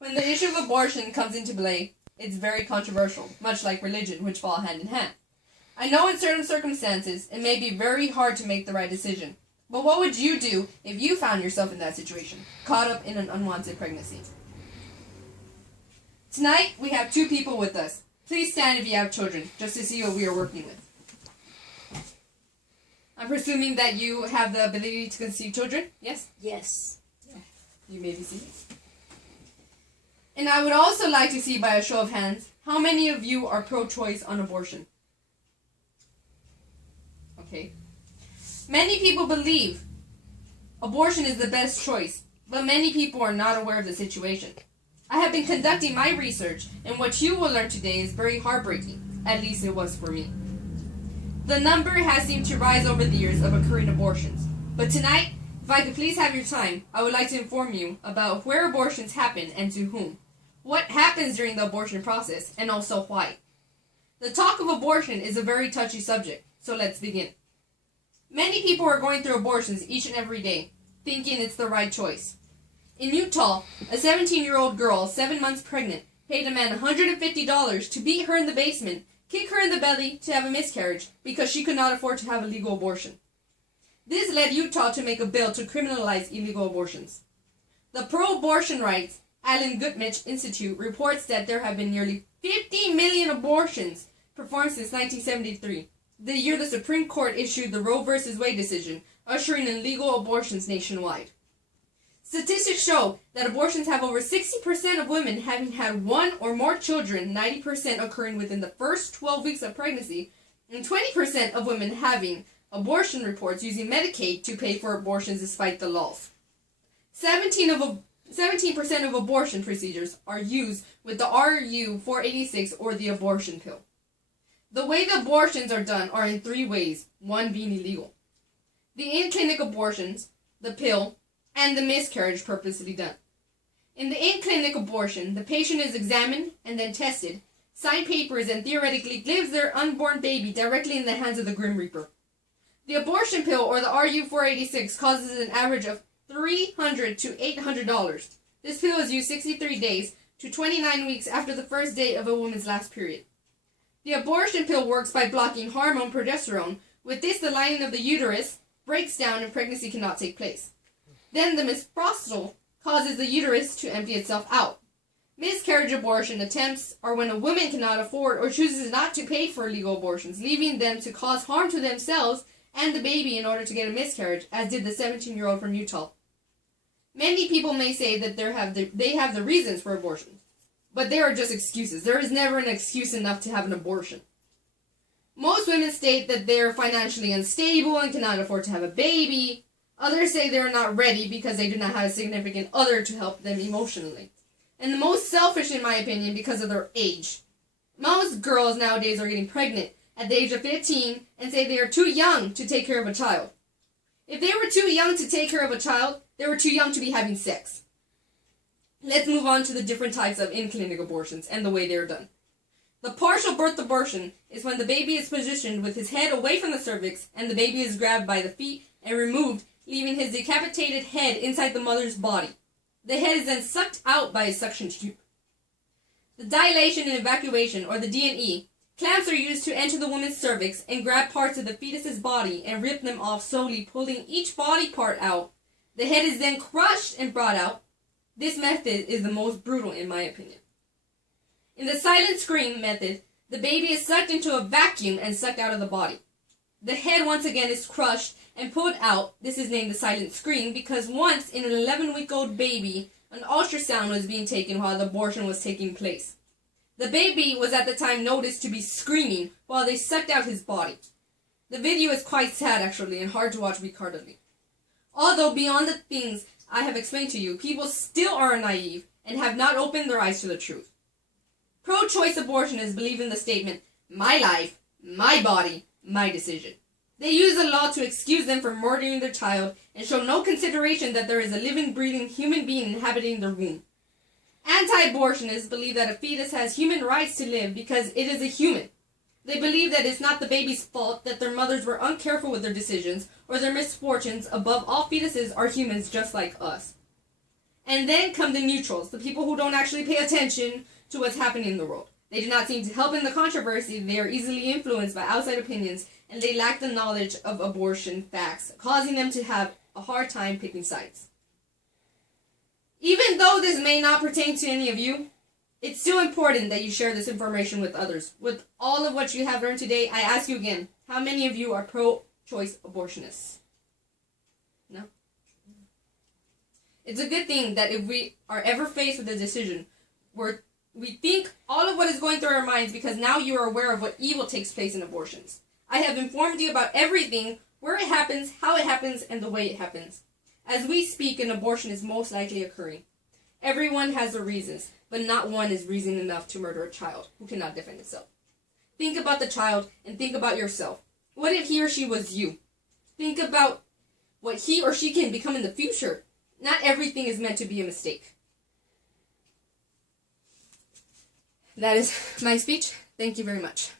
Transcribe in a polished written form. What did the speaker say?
When the issue of abortion comes into play, it's very controversial, much like religion, which fall hand in hand. I know in certain circumstances it may be very hard to make the right decision, but what would you do if you found yourself in that situation, caught up in an unwanted pregnancy? Tonight, we have two people with us. Please stand if you have children, just to see what we are working with. I'm presuming that you have the ability to conceive children, yes? Yes. You may be seated. And I would also like to see by a show of hands, how many of you are pro-choice on abortion? Okay. Many people believe abortion is the best choice, but many people are not aware of the situation. I have been conducting my research, and what you will learn today is very heartbreaking. At least it was for me. The number has seemed to rise over the years of occurring abortions. But tonight, if I could please have your time, I would like to inform you about where abortions happen and to whom, what happens during the abortion process, and also why. The talk of abortion is a very touchy subject, so let's begin. Many people are going through abortions each and every day, thinking it's the right choice. In Utah, a 17-year-old girl, 7 months pregnant, paid a man $150 to beat her in the basement, kick her in the belly to have a miscarriage because she could not afford to have a legal abortion. This led Utah to make a bill to criminalize illegal abortions. The pro-abortion rights Alan Gutmich Institute reports that there have been nearly 50 million abortions performed since 1973, the year the Supreme Court issued the Roe v. Wade decision, ushering in legal abortions nationwide. Statistics show that abortions have over 60% of women having had one or more children, 90% occurring within the first 12 weeks of pregnancy, and 20% of women having abortion reports using Medicaid to pay for abortions despite the laws. 17% of abortion procedures are used with the RU-486 or the abortion pill. The way the abortions are done are in three ways, one being illegal. The in-clinic abortions, the pill, and the miscarriage purposely done. In the in-clinic abortion, the patient is examined and then tested, signed papers, and theoretically gives their unborn baby directly in the hands of the Grim Reaper. The abortion pill, or the RU-486, causes an average of $300 to $800. This pill is used 63 days to 29 weeks after the first day of a woman's last period. The abortion pill works by blocking hormone progesterone. With this, the lining of the uterus breaks down and pregnancy cannot take place. Then the misoprostol causes the uterus to empty itself out. Miscarriage abortion attempts are when a woman cannot afford or chooses not to pay for legal abortions, leaving them to cause harm to themselves and the baby in order to get a miscarriage, as did the 17-year-old from Utah. Many people may say that they have the reasons for abortion, but they are just excuses. There is never an excuse enough to have an abortion. Most women state that they are financially unstable and cannot afford to have a baby. Others say they are not ready because they do not have a significant other to help them emotionally. And the most selfish, in my opinion, because of their age. Most girls nowadays are getting pregnant at the age of 15 and say they are too young to take care of a child. If they were too young to take care of a child, they were too young to be having sex. Let's move on to the different types of in-clinic abortions and the way they are done. The partial birth abortion is when the baby is positioned with his head away from the cervix and the baby is grabbed by the feet and removed, leaving his decapitated head inside the mother's body. The head is then sucked out by a suction tube. The dilation and evacuation, or the D&E, clamps are used to enter the woman's cervix and grab parts of the fetus's body and rip them off, slowly pulling each body part out. The head is then crushed and brought out. This method is the most brutal in my opinion. In the silent scream method, the baby is sucked into a vacuum and sucked out of the body. The head once again is crushed and pulled out. This is named the silent scream because once in an 11-week-old baby, an ultrasound was being taken while the abortion was taking place. The baby was at the time noticed to be screaming while they sucked out his body. The video is quite sad actually and hard to watch retardedly. Although beyond the things I have explained to you, people still are naive and have not opened their eyes to the truth. Pro-choice abortionists believe in the statement, "My life, my body, my decision." They use the law to excuse them from murdering their child and show no consideration that there is a living, breathing human being inhabiting their womb. Anti-abortionists believe that a fetus has human rights to live because it is a human. They believe that it's not the baby's fault that their mothers were uncareful with their decisions or their misfortunes. Above all, fetuses are humans just like us. And then come the neutrals, the people who don't actually pay attention to what's happening in the world. They do not seem to help in the controversy. They are easily influenced by outside opinions, and they lack the knowledge of abortion facts, causing them to have a hard time picking sides. Even though this may not pertain to any of you, it's still important that you share this information with others. With all of what you have learned today, I ask you again, how many of you are pro-choice abortionists? No? It's a good thing that if we are ever faced with a decision where we think all of what is going through our minds, because now you are aware of what evil takes place in abortions. I have informed you about everything, where it happens, how it happens, and the way it happens. As we speak, an abortion is most likely occurring. Everyone has their reasons, but not one is reason enough to murder a child who cannot defend himself. Think about the child and think about yourself. What if he or she was you? Think about what he or she can become in the future. Not everything is meant to be a mistake. That is my speech. Thank you very much.